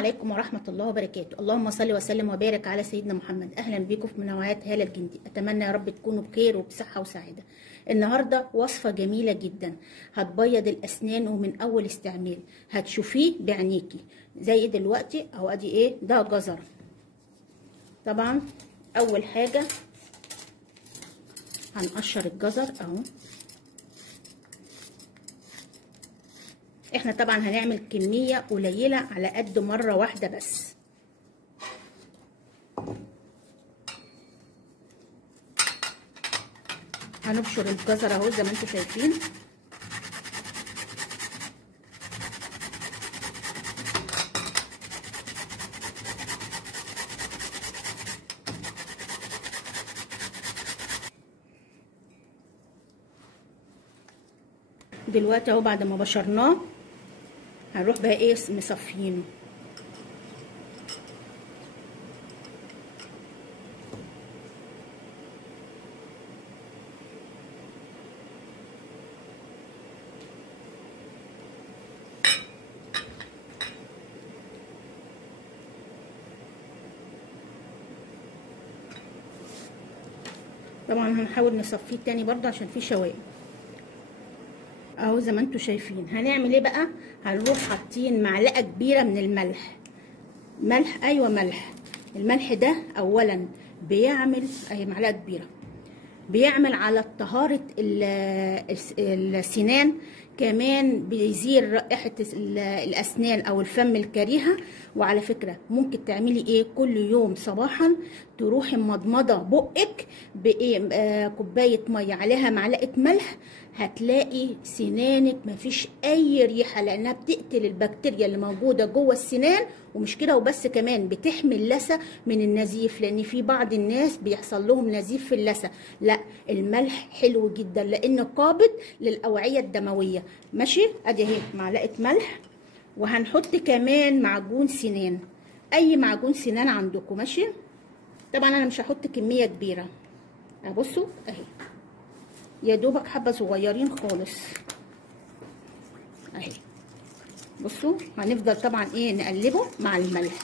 عليكم ورحمة الله وبركاته. اللهم صل وسلم وبارك على سيدنا محمد. أهلا بكم في منوعات هالة الجندي. أتمنى يا رب تكونوا بخير وبصحة وسعادة. النهاردة وصفة جميلة جدا هتبيض الأسنان ومن أول استعمال هتشوفيه بعينيكي. زي دلوقتي أهو أدي إيه ده جزر. طبعا أول حاجة هنقشر الجزر أهو. احنا طبعا هنعمل كمية قليلة على قد مرة واحدة بس. هنبشر الجزر اهو زي ما انتم شايفين. دلوقتي اهو بعد ما بشرناه هنروح بقى ايه مصفيينه. طبعا هنحاول نصفيه تاني برضه عشان فيه شوائب اهو زي ما انتم شايفين. هنعمل ايه بقى؟ هنروح حاطين معلقه كبيره من الملح. ملح، ايوه ملح. الملح ده اولا بيعمل اهي معلقه كبيره، بيعمل على طهاره السنان، كمان بيزيل رائحه الاسنان او الفم الكريهه. وعلى فكره ممكن تعملي ايه كل يوم صباحا تروحي مضمضه بقك بايه كوبايه ميه عليها معلقه ملح، هتلاقي سنانك مفيش اي ريحه، لانها بتقتل البكتيريا اللي موجوده جوه السنان. ومش كده وبس، كمان بتحمي اللثه من النزيف، لان في بعض الناس بيحصل لهم نزيف في اللثه. لا، الملح حلو جدا لانه قابض للاوعيه الدمويه. ماشي، ادي اهي معلقه ملح. وهنحط كمان معجون سنان، اي معجون سنان عندكم. ماشي، طبعا انا مش هحط كميه كبيره. بصوا اهي يا دوبك حبه صغيرين خالص اهي. بصوا هنفضل طبعا ايه نقلبه مع الملح.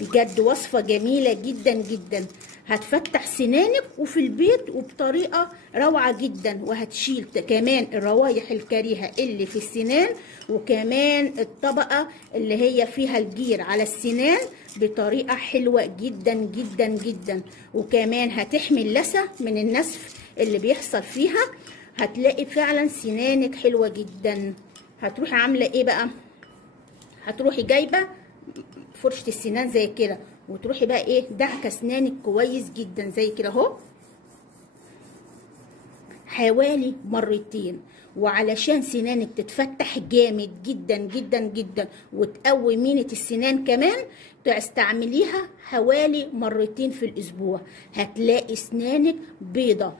بجد وصفه جميله جدا جدا، هتفتح سنانك وفي البيت وبطريقه روعه جدا، وهتشيل كمان الروايح الكريهه اللي في السنان، وكمان الطبقه اللي هي فيها الجير على السنان بطريقه حلوه جدا جدا جدا. وكمان هتحمي اللثه من النسف اللي بيحصل فيها. هتلاقي فعلا سنانك حلوه جدا. هتروحي عامله ايه بقى؟ هتروحي جايبه فرشه السنان زي كده، وتروحي بقى ايه دعكه اسنانك كويس جدا زي كده اهو حوالي مرتين. وعلشان سنانك تتفتح جامد جدا جدا جدا وتقوي مينة السنان كمان، تستعمليها حوالي مرتين في الاسبوع. هتلاقي سنانك بيضة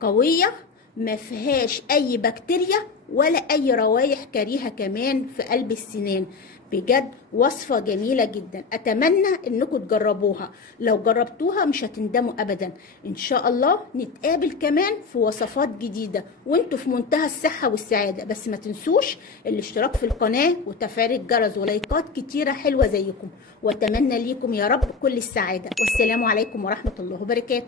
قوية ما فيهاش اي بكتيريا ولا اي روايح كريهة كمان في قلب السنان. بجد وصفة جميلة جدا، اتمنى انكم تجربوها. لو جربتوها مش هتندموا ابدا. ان شاء الله نتقابل كمان في وصفات جديدة وانتوا في منتهى الصحة والسعادة. بس ما تنسوش الاشتراك في القناة وتفعيل الجرس ولايكات كتيرة حلوة زيكم. واتمنى ليكم يا رب كل السعادة. والسلام عليكم ورحمة الله وبركاته.